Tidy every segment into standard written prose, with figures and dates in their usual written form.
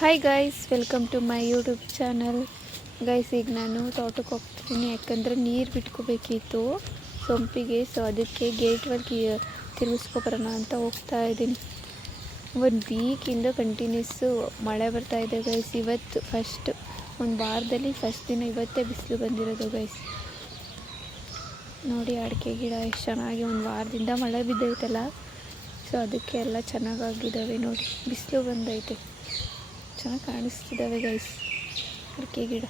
Hi guys, welcome to my YouTube channel. Guys, ಈಗ ನಾನು ತೋಟಕ್ಕೆ ಹೋಗ್ತಿದ್ದೀನಿ. ಯಾಕಂದರೆ ನೀರು ಬಿಟ್ಕೋಬೇಕಿತ್ತು ಸೊಂಪಿಗೆ. ಸೊ ಅದಕ್ಕೆ ಗೇಟ್ ವರ್ಕ್ ತಿರುಗಿಸ್ಕೊಬರೋಣ ಅಂತ ಹೋಗ್ತಾ ಇದ್ದೀನಿ. ಒಂದು ವೀಕಿಂದ ಕಂಟಿನ್ಯೂಸ್ಸು ಮಳೆ ಬರ್ತಾಯಿದೆ ಗೈಸ್. ಇವತ್ತು ಒಂದು ವಾರದಲ್ಲಿ ಫಸ್ಟ್ ದಿನ ಇವತ್ತೇ ಬಿಸಿಲು ಬಂದಿರೋದು ಗೈಸ್. ನೋಡಿ ಅಡಿಕೆ ಗಿಡ ಎಷ್ಟು ಚೆನ್ನಾಗಿ ಒಂದು ವಾರದಿಂದ ಮಳೆ ಬಿದ್ದೈತಲ್ಲ. ಸೊ ಅದಕ್ಕೆ ಎಲ್ಲ ಚೆನ್ನಾಗಾಗಿದ್ದಾವೆ. ನೋಡಿ ಬಿಸಿಲು ಬಂದೈತೆ, ಚೆನ್ನಾಗಿ ಕಾಣಿಸ್ತಿದ್ದಾವೆ ಗೈಸ್ ಅಡಿಕೆ ಗಿಡ.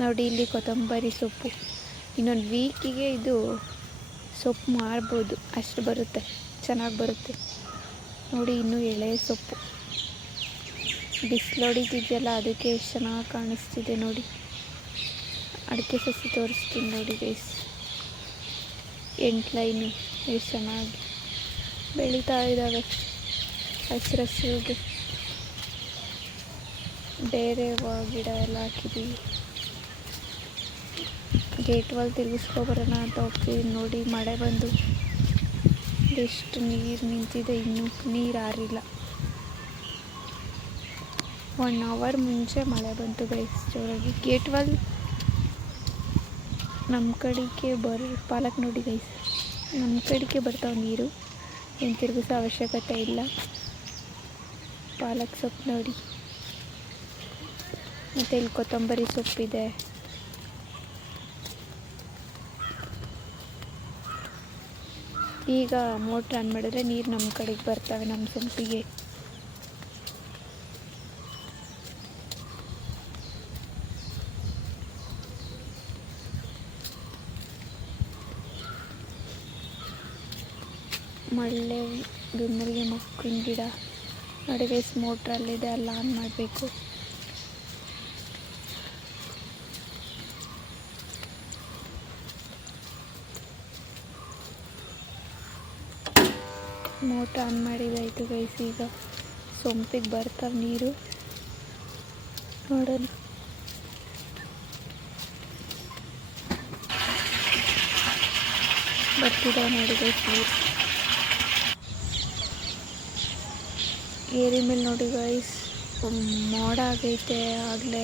ನೋಡಿ ಇಲ್ಲಿ ಕೊತ್ತಂಬರಿ ಸೊಪ್ಪು. ಇನ್ನೊಂದು ವೀಕಿಗೆ ಇದು ಸೊಪ್ಪು ಮಾರ್ಬೋದು, ಅಷ್ಟು ಬರುತ್ತೆ, ಚೆನ್ನಾಗಿ ಬರುತ್ತೆ. ನೋಡಿ ಇನ್ನೂ ಎಳೆ ಸೊಪ್ಪು ಬಿಸಿಲು ಹೊಡಿತಿದೆಯಲ್ಲ, ಅದಕ್ಕೆ ಎಷ್ಟು ಚೆನ್ನಾಗಿ ಕಾಣಿಸ್ತಿದೆ. ನೋಡಿ ಅಡಿಕೆ ಸಸಿ ತೋರಿಸ್ತೀನಿ ನೋಡಿ ಗೈಸ್. 8 ಲೈನು ಎಷ್ಟು ಚೆನ್ನಾಗಿ ಬೆಳೀತಾ ಇದ್ದಾವೆ ಹಸಿರಿಗೆ. ಬೇರೆ ಗಿಡ ಎಲ್ಲ ಹಾಕಿದ್ದೀವಿ. ಗೇಟ್ ವಾಲ್ ತಿರುಗಿಸ್ಕೊಬರೋಣ ಅಂತ ಹೋಗ್ತೀವಿ. ನೋಡಿ ಮಳೆ ಬಂದು ಎಷ್ಟು ನೀರು ನಿಂತಿದೆ, ಇನ್ನೂ ನೀರು ಆರಿಲ್ಲ. 1 ಅವರ್ ಮುಂಚೆ ಮಳೆ ಬಂತು ಗೈಸ್ ಜೋರಾಗಿ. ಗೇಟ್ ವಾಲ್ ನಮ್ಮ ಕಡೆಗೆ ಪಾಲಕ್ ನೋಡಿ ಗೈಸ್, ನಮ್ಮ ಕಡೆಗೆ ಬರ್ತಾವೆ ನೀರು, ಏನು ತಿರುಗಿಸೋ ಅವಶ್ಯಕತೆ ಇಲ್ಲ. ಪಾಲಕ್ ಸೊಪ್ಪು ನೋಡಿ, ಮತ್ತು ಇಲ್ಲಿ ಕೊತ್ತಂಬರಿ ಸೊಪ್ಪಿದೆ. ಈಗ ಮೋಟ್ರ್ ಆನ್ ಮಾಡಿದ್ರೆ ನೀರು ನಮ್ಮ ಕಡೆಗೆ ಬರ್ತವೆ, ನಮ್ಮ ಸೊಂಪಿಗೆ. ಮಳ್ಳೆ ಗುಮ್ಮಲ್ಗೆ ಮಕ್ಕಿನ ಗಿಡ ನೋಡಿ ಗೈಸ್. ಮೋಟ್ರಲ್ಲಿದೆ, ಅಲ್ಲಿ ಆನ್ ಮಾಡಬೇಕು. ಮೋಟ್ರ್ ಆನ್ ಮಾಡಿದಾಯಿತು ಗೈಸ್. ಈಗ ಸೊಂಪಿಗೆ ಬರ್ತಾವೆ ನೀರು, ನೋಡೋಣ. ಬರ್ತಿದ್ದಾವೆ ನೋಡಿ ಗೈಸ್ ನೀರು. ಏರಿ ಮೇಲೆ ನೋಡಿ ಗೈಸ್ ಮೋಡ ಆಗೈತೆ. ಆಗಲೇ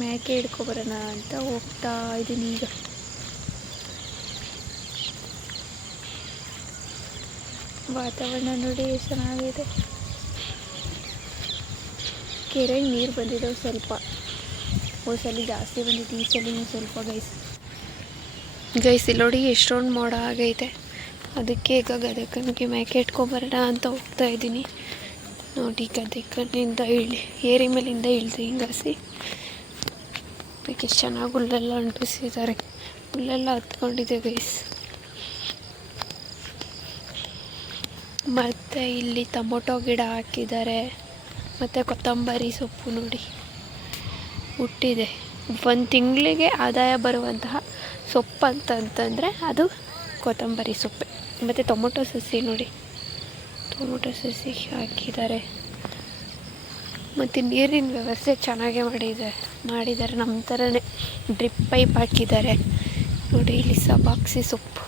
ಮೇಕೆ ಹಿಡ್ಕೊಬರೋಣ ಅಂತ ಹೋಗ್ತಾ ಇದ್ದೀನಿ. ಈಗ ವಾತಾವರಣ ನೋಡಿ ಎಷ್ಟು ಚೆನ್ನಾಗಿದೆ. ಕೆರೆಗೆ ನೀರು ಬಂದಿದ್ದಾವೆ ಸ್ವಲ್ಪ. ಹೋದ್ಸಲಿ ಜಾಸ್ತಿ ಬಂದಿತ್ತು, ಈ ಸಲಿನೂ ಸ್ವಲ್ಪ ಗೈಸ್. ಇಲ್ಲಿ ನೋಡಿ ಎಷ್ಟೊಂದು ಮೋಡ ಆಗೈತೆ. ಅದಕ್ಕೆ ಈಗ ಗದಕನಿಗೆ ಮೇಕೆ ಇಟ್ಕೊಬರೋಣ ಅಂತ ಹೋಗ್ತಾ ಇದ್ದೀನಿ. ನೋಡಿ ಗದಕನಿಂದ ಏರಿ ಮೇಲಿಂದ ಇಳಿದು ಹಿಂಗಾಸಿ ಅದಕ್ಕೆ ಎಷ್ಟು ಚೆನ್ನಾಗಿ ಹುಲ್ಲೆಲ್ಲ ಅಂಟಿಸಿದ್ದಾರೆ. ಹುಲ್ಲೆಲ್ಲ ಹತ್ಕೊಂಡಿದೆ ಗೈಸ್. ಮತ್ತು ಇಲ್ಲಿ ಟೊಮೊಟೊ ಗಿಡ ಹಾಕಿದ್ದಾರೆ. ಮತ್ತು ಕೊತ್ತಂಬರಿ ಸೊಪ್ಪು ನೋಡಿ ಹುಟ್ಟಿದೆ. 1 ತಿಂಗಳಿಗೆ ಆದಾಯ ಬರುವಂತಹ ಸೊಪ್ಪು ಅಂತಂದರೆ ಅದು ಕೊತ್ತಂಬರಿ ಸೊಪ್ಪೆ. ಮತ್ತು ಟೊಮೊಟೊ ಸಸಿ ನೋಡಿ, ಟೊಮೊಟೊ ಸಸಿ ಹಾಕಿದ್ದಾರೆ. ಮತ್ತು ನೀರಿನ ವ್ಯವಸ್ಥೆ ಚೆನ್ನಾಗೇ ಮಾಡಿದ್ದಾರೆ. ನಮ್ಮ ಥರನೇ ಡ್ರಿಪ್ ಪೈಪ್ ಹಾಕಿದ್ದಾರೆ. ನೋಡಿ ಇಲ್ಲಿ ಸಬಾಕ್ಸಿ ಸೊಪ್ಪು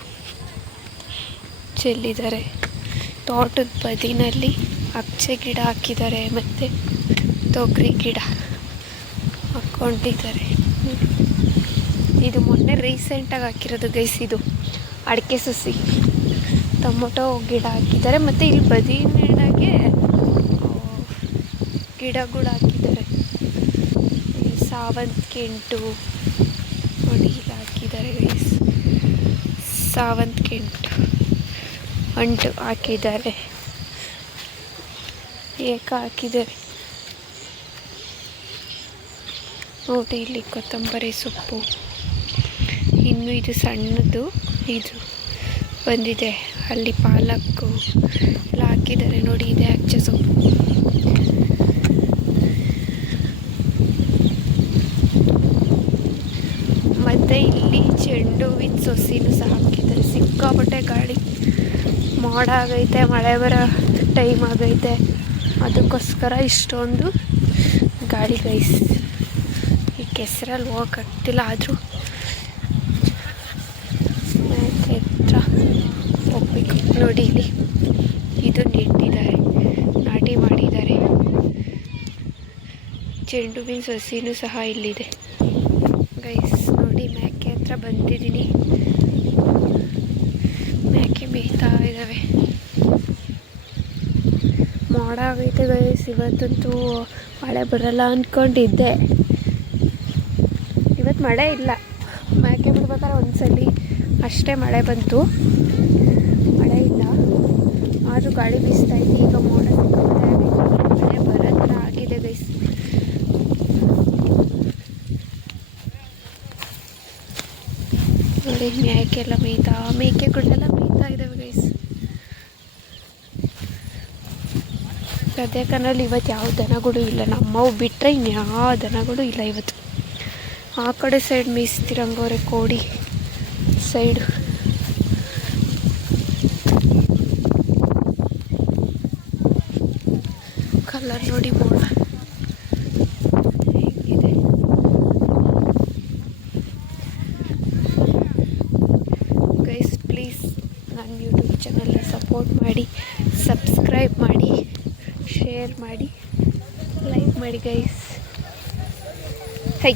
ಚೆಲ್ಲಿದ್ದಾರೆ. ತೋಟದ ಬದಿನಲ್ಲಿ ಅಗಸೆ ಗಿಡ ಹಾಕಿದ್ದಾರೆ, ಮತ್ತು ತೊಗರಿ ಗಿಡ ಹಾಕ್ಕೊಂಡಿದ್ದಾರೆ. ಇದು ಮೊನ್ನೆ ರೀಸೆಂಟಾಗಿ ಹಾಕಿರೋದು ಗೈಸ್. ಇದು ಅಡಿಕೆ ಸಸಿ, ಟೊಮೊಟೊ ಗಿಡ ಹಾಕಿದ್ದಾರೆ. ಮತ್ತು ಇಲ್ಲಿ ಬದಿನೆಡೆಗೆ ಗಿಡಗಳು ಹಾಕಿದ್ದಾರೆ. ಸಾವಂತಿಗೆ ನೋಡಿ ಇಲ್ಲಿ ಹಾಕಿದ್ದಾರೆ ಗೈಸ್. ಸಾವಂತಿಗೆ ಅಂಟು ಹಾಕಿದ್ದಾರೆ, ಹಾಕಿದ್ದಾರೆ. ನೋಡಿ ಇಲ್ಲಿ ಕೊತ್ತಂಬರಿ ಸೊಪ್ಪು. ಇನ್ನು ಇದು ಸಣ್ಣದು ಇದು ಬಂದಿದೆ. ಅಲ್ಲಿ ಪಾಲಕ್ಕು ಎಲ್ಲ ಹಾಕಿದ್ದಾರೆ ನೋಡಿ. ಇದೆ ಅಚ್ಚ ಸೊಪ್ಪು. ಮತ್ತು ಇಲ್ಲಿ ಚೆಂಡು ಹೂವಿನ ಸೊಸಿನೂ ಸಹ ಹಾಕಿದ್ದಾರೆ. ಸಿಕ್ಕಾಪಟ್ಟೆ ಗಾಳಿ, ಮೋಡ ಆಗೈತೆ, ಮಳೆ ಬರೋ ಟೈಮ್ ಆಗೈತೆ. ಅದಕ್ಕೋಸ್ಕರ ಇಷ್ಟೊಂದು ಗಾಳಿ ಗೈಸ್. ಈ ಕೆಸರಲ್ಲಿ ಹೋಗೋಕ್ಕಾಗ್ತಿಲ್ಲ. ಆದರೂ ನೋಡಿ ಇಲ್ಲಿ ಇದು ನೆಟ್ಟಿದ್ದಾರೆ, ನಾಟಿ ಮಾಡಿದ್ದಾರೆ. ಚೆಂಡು ಹೂವಿನ ಸಸಿನೂ ಸಹ ಇಲ್ಲಿದೆ ಗೈಸ್. ನೋಡಿ ಮೇಕೆ ಹತ್ರ ಬಂದಿದ್ದೀನಿ, ಮೇಕೆ ಮೇಯ್ತಾ ಇದ್ದಾವೆ. ಮೋಡ ಆಗೈತೆ ಗೈಸ್. ಇವತ್ತಂತೂ ಮಳೆ ಬರಲ್ಲ ಅಂದ್ಕೊಂಡಿದ್ದೆ, ಇವತ್ತು ಮಳೆ ಇಲ್ಲ. ಮೇಕೆ ಬಿಡ್ಬೇಕಾದ್ರೆ ಒಂದ್ಸಲಿ ಅಷ್ಟೇ ಮಳೆ ಬಂತು, ಮಳೆ ಇಲ್ಲ. ಆದರೂ ಗಾಳಿ ಬೀಸ್ತಾಯಿತ್ತು. ಈಗ ಮೋಡ ಮಳೆ ಬರೋ ಥರ ಆಗಿದೆ ಗೈಸ್. ನೋಡಿ ಮೇಕೆಲ್ಲ ಮೇಕೆಗಳೆಲ್ಲ ಮೇಯ್ತಾ ಇದ್ದಾವೆ ಗೈಸ್. ಗದೆಕನಲ್ಲಿ ಇವತ್ತು ಯಾವ ದನಗಳು ಇಲ್ಲ, ನಮ್ಮವು ಬಿಟ್ಟರೆ ಇನ್ಯಾವ ದನಗಳು ಇಲ್ಲ ಇವತ್ತು. ಆ ಕಡೆ ಸೈಡ್ ಮೇಯಿಸ್ತಿರಂಗವ್ರೆ ಕೋಡಿ ಸೈಡು. ಕಲರ್ ನೋಡಿ ಮೋಡ ಹೇಗಿದೆ. ಗೈಸ್ ಪ್ಲೀಸ್ ನನ್ನ ಯೂಟ್ಯೂಬ್ ಚಾನಲ್ನ ಸಪೋರ್ಟ್ ಮಾಡಿ, ಸಬ್ಸ್ಕ್ರೈಬ್ ಮಾಡಿ, ಶೇರ್ ಮಾಡಿ, ಲೈಕ್ ಮಾಡಿ ಗೈಸ್. ಹೈ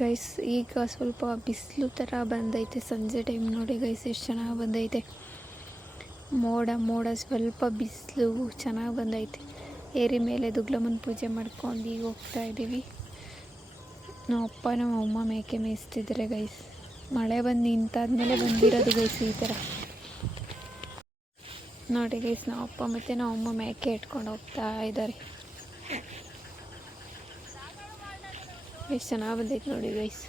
ಗೈಸ್, ಈಗ ಸ್ವಲ್ಪ ಬಿಸಿಲು ಥರ ಬಂದೈತೆ. ಸಂಜೆ ಟೈಮ್ ನೋಡಿ ಗೈಸ್ ಎಷ್ಟು ಚೆನ್ನಾಗಿ ಬಂದೈತೆ. ಮೋಡ ಸ್ವಲ್ಪ ಬಿಸಿಲು ಚೆನ್ನಾಗಿ ಬಂದೈತೆ. ಏರಿ ಮೇಲೆ ದುಗ್ಲಮ್ಮನ ಪೂಜೆ ಮಾಡ್ಕೊಂಡು ಈಗ ಹೋಗ್ತಾ ಇದ್ದೀವಿ. ನಮ್ಮ ಅಪ್ಪ ನಮ್ಮ ಅಮ್ಮ ಮೇಕೆ ಮೇಯಿಸ್ತಿದ್ದಾರೆ ಗೈಸ್. ಮಳೆ ಬಂದು ನಿಂತಾದ್ಮೇಲೆ ಬಂದಿರೋದು ಗೈಸ್ ಈ ಥರ. ನೋಡಿ ಗೈಸ್, ನಮ್ಮ ಅಪ್ಪ ಮತ್ತು ನಮ್ಮ ಅಮ್ಮ ಮೇಕೆ ಇಟ್ಕೊಂಡು ಹೋಗ್ತಾ ಇದ್ದಾರೆ. ಎಷ್ಟು ಚೆನ್ನಾಗಿ ಬಂದೈತೆ ನೋಡಿ ಗೈಸ್.